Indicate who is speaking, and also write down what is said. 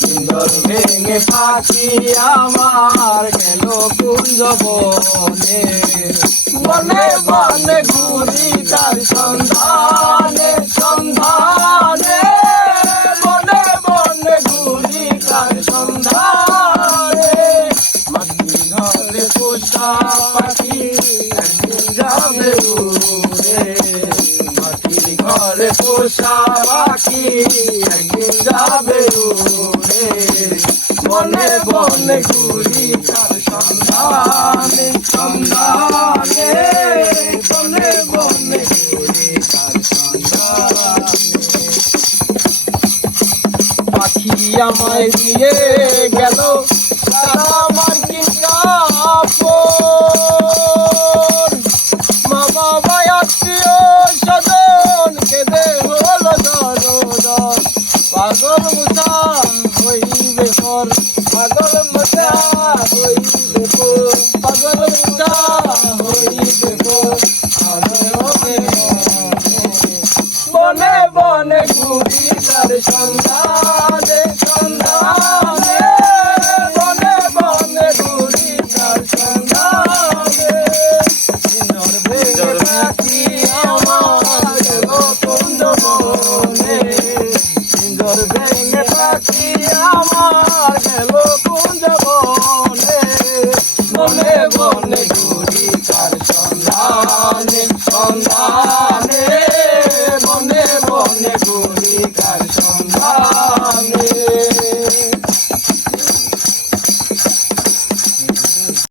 Speaker 1: পিঞ্জর ভেঙে পাখি আমার গেল কুঞ্জ বনে বনে বনে ঘুরি তার সন্ধানে সন্ধানে। বনে বনে ঘুরি তার সন্ধানে। মাটি ঘরে পোষা পাখি যাবে ঘরে পোষা পাখি যাবে উড়ে বনে বনে ঘুরি তার সন্ধানে সন্ধানে। বনে বনে পাখি আমায় দিয়ে গেল, তারা আমার কিঙ্গাপন মা বাবা আত্মীয় স্বজন, কেঁদে হলো দরদর পাগল বনে ঘুরি তার সন্ধানে সন্ধানে। বনে বনে ঘুরি তার সন্ধানে। দিনর ভেজর রাখি আমার কুঞ্জ বনে দিনর ভেঙে সন্ধানে